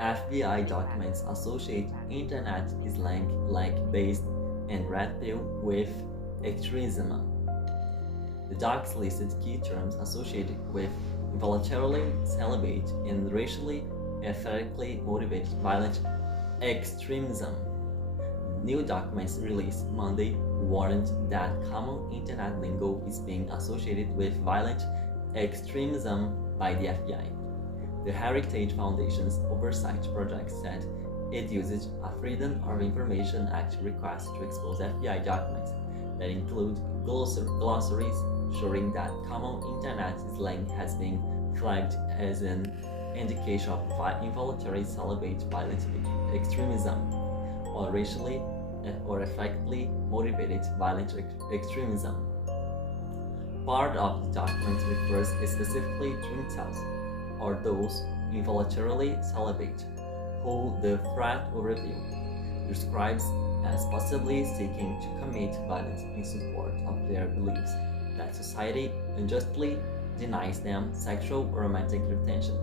FBI documents associate internet slang like based and red pill with extremism. The docs listed key terms associated with involuntarily celibate and racially ethnically motivated violent extremism. New documents released Monday warned that common internet lingo is being associated with violent extremism by the FBI. The Heritage Foundation's Oversight project said it uses a Freedom of Information Act request to expose FBI documents that include glossaries showing that common internet slang has been flagged as an indication of involuntary celibate violent extremism or racially or ethnically motivated violent extremism. Part of the document refers specifically to incels, or those involuntarily celibate, who the threat overview describes as possibly seeking to commit violence in support of their beliefs that society unjustly denies them sexual or romantic attention,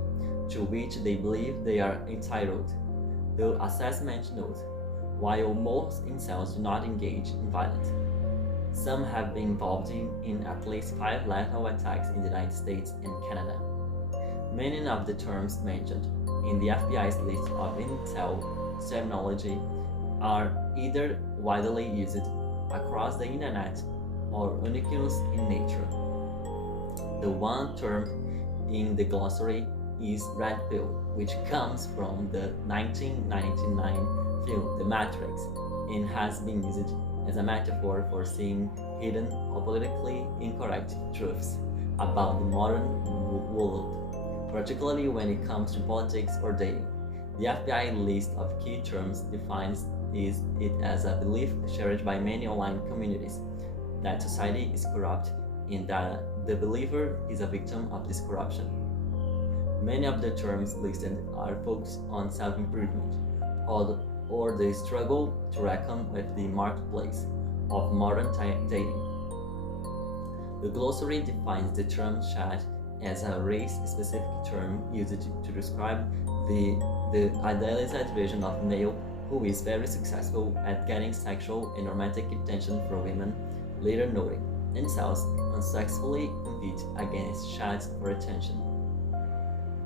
to which they believe they are entitled. The assessment notes, while most incels do not engage in violence, some have been involved in at least 5 lethal attacks in the United States and Canada. Many of the terms mentioned in the FBI's list of incel terminology are either widely used across the internet or ubiquitous in nature. The one term in the glossary is red pill, which comes from the 1999 film The Matrix and has been used as a metaphor for seeing hidden or politically incorrect truths about the modern world, particularly when it comes to politics or dating. The FBI list of key terms defines it as a belief shared by many online communities that society is corrupt and that the believer is a victim of this corruption. Many of the terms listed are focused on self-improvement or the struggle to reckon with the marketplace of modern dating. The glossary defines the term chat as a race-specific term used to describe the idealized version of male who is very successful at getting sexual and romantic attention from women, later noting incels unsuccessfully compete against chats for attention.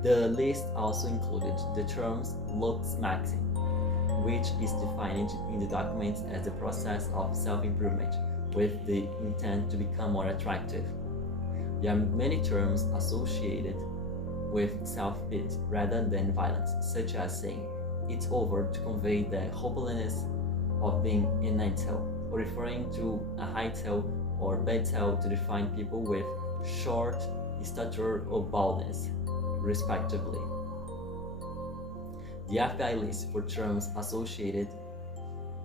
The list also included the terms looks maxing, which is defined in the documents as the process of self-improvement with the intent to become more attractive. There are many terms associated with self-pity rather than violence, such as saying it's over to convey the hopelessness of being an incel, or referring to a high tail or bad tail to define people with short stature or baldness, respectively. The FBI list for terms associated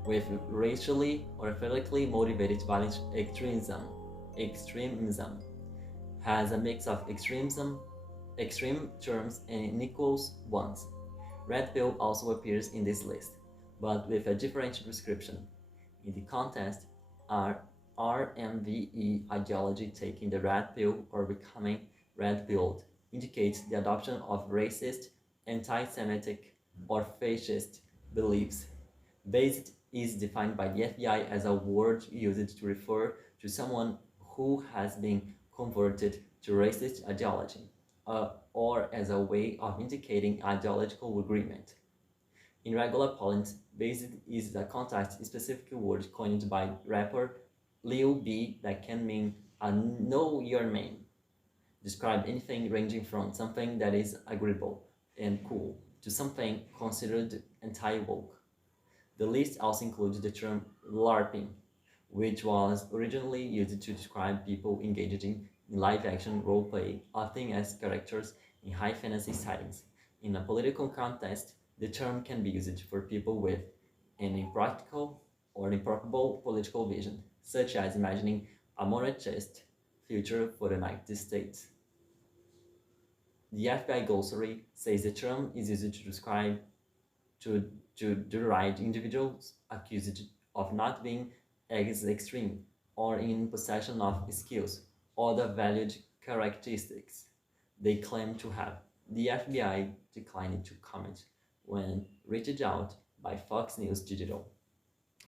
with racially or ethnically motivated violent extremism has a mix of extreme terms and unequal ones. Red pill also appears in this list, but with a different description. In the context, RMVE ideology taking the red pill or becoming red-pilled indicates the adoption of racist, anti-Semitic, or fascist beliefs. Based is defined by the FBI as a word used to refer to someone who has been converted to racist ideology, or as a way of indicating ideological agreement. In regular parlance, based is a context-specific word coined by rapper Lil B that can mean a know your name, describe anything ranging from something that is agreeable and cool to something considered anti-woke. The list also includes the term LARPing, which was originally used to describe people engaged in live-action roleplay, often as characters in high fantasy settings. In a political context, the term can be used for people with an impractical or improbable political vision, such as imagining a monarchist future for the United States. The FBI glossary says the term is used to describe to deride individuals accused of not being as extreme or in possession of skills or the valued characteristics they claim to have. The FBI declined to comment when reached out by Fox News Digital.